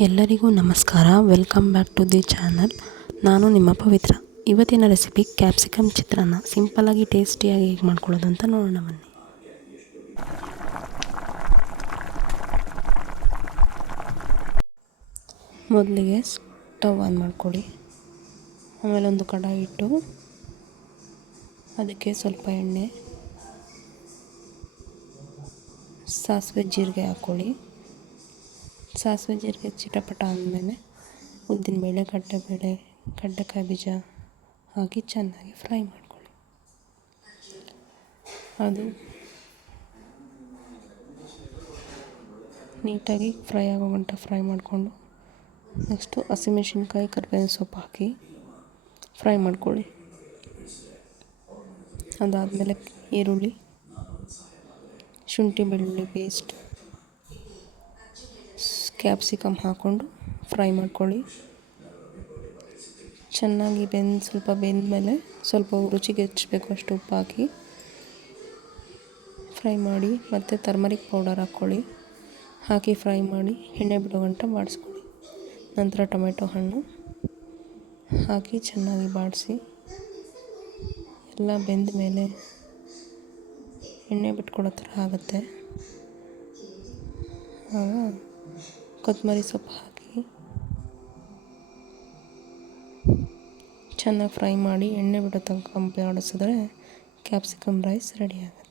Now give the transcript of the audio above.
ಎಲ್ಲರಿಗೂ ನಮಸ್ಕಾರ. Welcome back to the channel. ನಾನು ನಿಮ್ಮ ಪವಿತ್ರ. ಇವತ್ತಿನ ರೆಸಿಪಿ ಕ್ಯಾಪ್ಸಿಕಮ್ ಚಿತ್ರಾನ್ನ. ಸಿಂಪಲ್ಲಾಗಿ ಟೇಸ್ಟಿಯಾಗಿ ಹೇಗೆ ಮಾಡ್ಕೊಳ್ಳೋದು ಅಂತ ನೋಡೋಣ ಬನ್ನಿ. ಮೊದಲಿಗೆ ಸ್ಟವ್ ಆನ್ ಮಾಡ್ಕೊಳ್ಳಿ. ಆಮೇಲೆ ಒಂದು ಕಡಾಯಿ ಇಟ್ಟು ಅದಕ್ಕೆ ಸ್ವಲ್ಪ ಎಣ್ಣೆ, ಸಾಸಿವೆ ಜೀರಿಗೆ ಹಾಕ್ಕೊಳ್ಳಿ. ಸಾಸಿವೆ ಜೀರಿಗೆ ಚಿಟಪಟ ಆದಮೇಲೆ ಉದ್ದಿನಬೇಳೆ, ಕಡಲೆಬೇಳೆ, ಕಡಲೆಕಾಯಿ ಬೀಜ ಹಾಕಿ ಚೆನ್ನಾಗಿ ಫ್ರೈ ಮಾಡ್ಕೊಳ್ಳಿ. ಅದು ನೀಟಾಗಿ ಫ್ರೈ ಆಗೋ ಗಂಟ ಫ್ರೈ ಮಾಡಿಕೊಂಡು ನೆಕ್ಸ್ಟು ಹಸಿಮೆಣ್ಸಿನ್ಕಾಯಿ, ಕರಿಬೇವಿನ ಸೊಪ್ಪು ಹಾಕಿ ಫ್ರೈ ಮಾಡ್ಕೊಳ್ಳಿ. ಅದಾದಮೇಲೆ ಈರುಳ್ಳಿ, ಶುಂಠಿ ಬೆಳ್ಳುಳ್ಳಿ ಪೇಸ್ಟ್, ಕ್ಯಾಪ್ಸಿಕಮ್ ಹಾಕ್ಕೊಂಡು ಫ್ರೈ ಮಾಡ್ಕೊಳ್ಳಿ. ಚೆನ್ನಾಗಿ ಸ್ವಲ್ಪ ಬೆಂದಮೇಲೆ ಸ್ವಲ್ಪ ರುಚಿಗೆ ಹೆಚ್ಚಬೇಕು ಅಷ್ಟು ಉಪ್ಪು ಹಾಕಿ ಫ್ರೈ ಮಾಡಿ. ಮತ್ತು ಟರ್ಮರಿಕ್ ಪೌಡರ್ ಹಾಕಿ ಫ್ರೈ ಮಾಡಿ ಎಣ್ಣೆ ಬಿಡೋ ಗಂಟ ಬಾಡಿಸ್ಕೊಳ್ಳಿ. ನಂತರ ಟೊಮೆಟೊ ಹಣ್ಣು ಹಾಕಿ ಚೆನ್ನಾಗಿ ಬಾಡಿಸಿ ಎಲ್ಲ ಬೆಂದ ಮೇಲೆ ಎಣ್ಣೆ ಬಿಟ್ಕೊಡೋ ಥರ ಆಗುತ್ತೆ. ಆಗ ಕೊತ್ತಂಬರಿ ಸೊಪ್ಪು ಹಾಕಿ ಚೆನ್ನಾಗಿ ಫ್ರೈ ಮಾಡಿ ಎಣ್ಣೆ ಬಿಡೋ ತನಕ ಬಾಡಿಸಿದ್ರೆ ಕ್ಯಾಪ್ಸಿಕಮ್ ರೈಸ್ ರೆಡಿ ಆಗುತ್ತೆ.